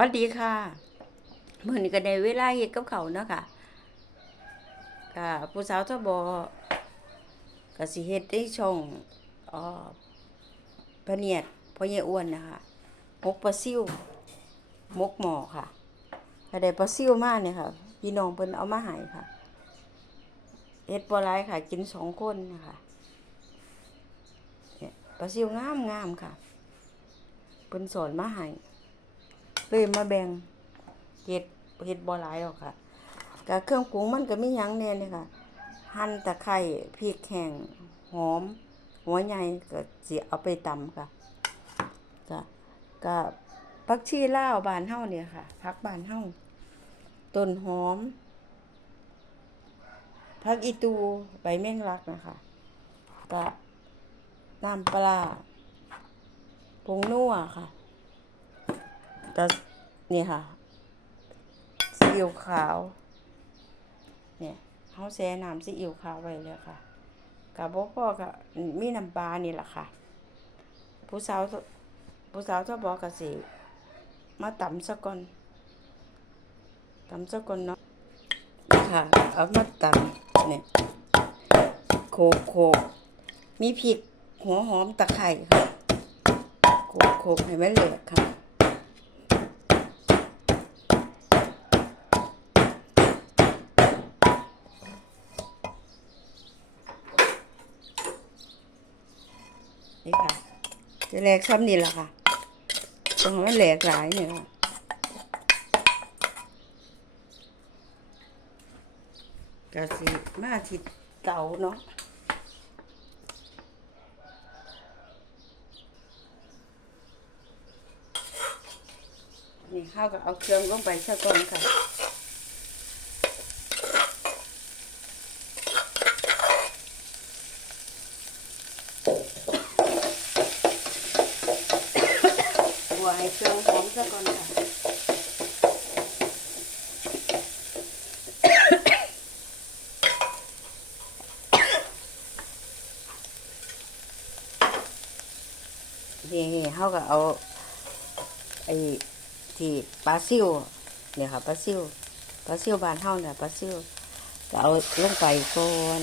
วัสดีค่ะมือนี้ก็ได้เวลาเฮ็ดกับข้าเนาะค่ะก็ผู้สาวทบอก็สิเฮ็ดในช่องอ่อพะเนียดพ่อใหญ่อ้วนนะคะมกปลาซิ่วมกหม้อค่ะก็ได้ปลาซิ่วมากเนี่ยค่ะ พี่น้องเพิ่นเอามาให้ค่ะเฮ็ดบ่หลายค่ะ กินสองคนนะคะเนี่ยปลาซิ่วงามๆค่ะเพิ่นสอนมาให้ เลยมาแบ่งเห็ดเห็ดบ่หลายหรอกค่ะก็เครื่องปรุงมันก็มีหยังแน่นี่ค่ะ หั่นตะไคร้พริกแห้งหอม หัวใหญ่ก็สิเอาไปตำค่ะก็ก็ผักชีลาวบ้านเฮาเนี่ยค่ะผักบานเฮาต้นหอมผักอีตูใบแมงลักนะคะก็น้ำปลาผงนัวค่ะ ก็นี่ค่ะซีอิ๊วขาว เนี่ยเฮาแช่น้ำซีอิ๊วขาวไว้แล้วค่ะกับบ่พอก็มีน้ำปลานี่แหละค่ะ ผู้สาวผู้สาวชอบบอกก็สิมาตำซะก่อนตำซะก่อนเนาะนี่ค่ะเอามาตำเนี่ยโขกโขกมีพริกหัวหอมตะไคร้ค่ะโขกโขกให้มันเหลือค่ะ นี่ค่ะ จะแหลกซ้ำนี่แหละค่ะตรงนั้นแหลกหลายเนี่ยค่ะกะสิมาทิดเตาเนาะนี่ข้าวก็เอาเครื่องลงไปซะก่อนค่ะ วให้เครื่องหอมซะก่อนค่ะนี่เขาก็เอาไอ้ที่ปลาซิวเนี่ยค่ะปลาซิวปลาซิวบานเฮาเนี่ยปลาซิวก็เอาลงไปก่อน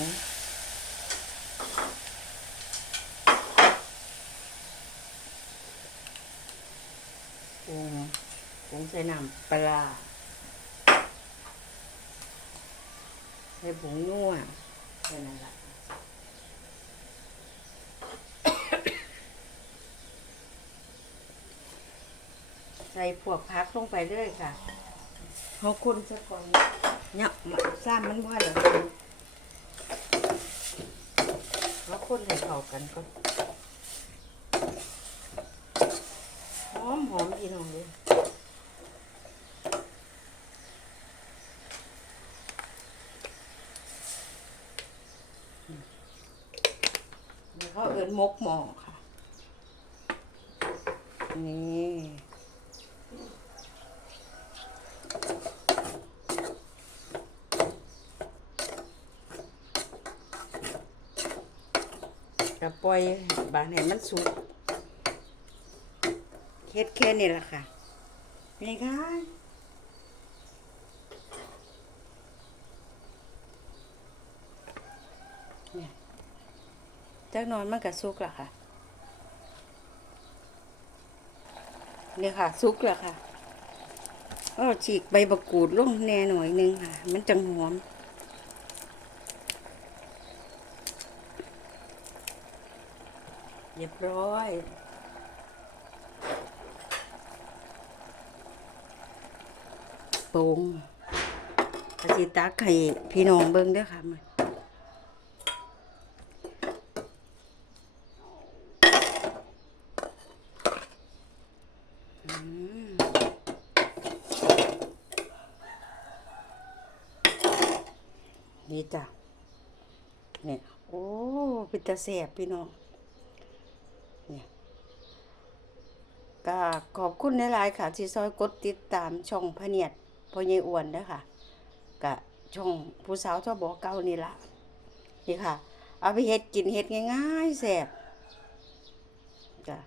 ปรุงปรุงใส่น้ำปลาใส่ผงนัวแค่นั้นแหละใส่พวกพักลงไปเลยค่ะเขาคนซะก่อนเนี่ยซ้ำมันว่าเหรอเขาคนให้เข้ากันก่อนห อมหอมพี่น้องเลยแล้วก็เอินมกหมอค่ะ นี่ก็ปล่อยบานให้มันสุก เฮ็ดแค่นี้แหละค่ะ นี่ค่ะเจักนอนมันก็สุกล้วค่ะนี่ค่ะสุกล้วค่ะก็ฉีกใบบักกูดลงแน่หน่อยนึงค่ะ มันจังหอมเรียบร้อย ปงกะสิตักให้พี่น้องเบิ่งด้อค่ะมันนี่จ้ะเนี่ยโอ้เป็นตาแสบพี่น้องเนี่ยก็ขอบคุณหลายๆค่ะที่ซอยกดติดตามช่องพเนียด พ่อใหญ่อ้วนเด้ค่ะกะช่องผู้สาวทบเก่านี่ละนี่ค่ะ เอาไปเฮ็ดกินเฮ็ดง่ายๆแซ่บจ้ะ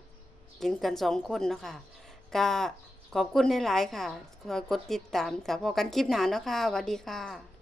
กินกันสองคนเนาะคะก็ขอบคุณหลายๆค่ะคอยกดติดตามค่ะพอกันคลิปหนาเนาะค่ะสวัสดีค่ะ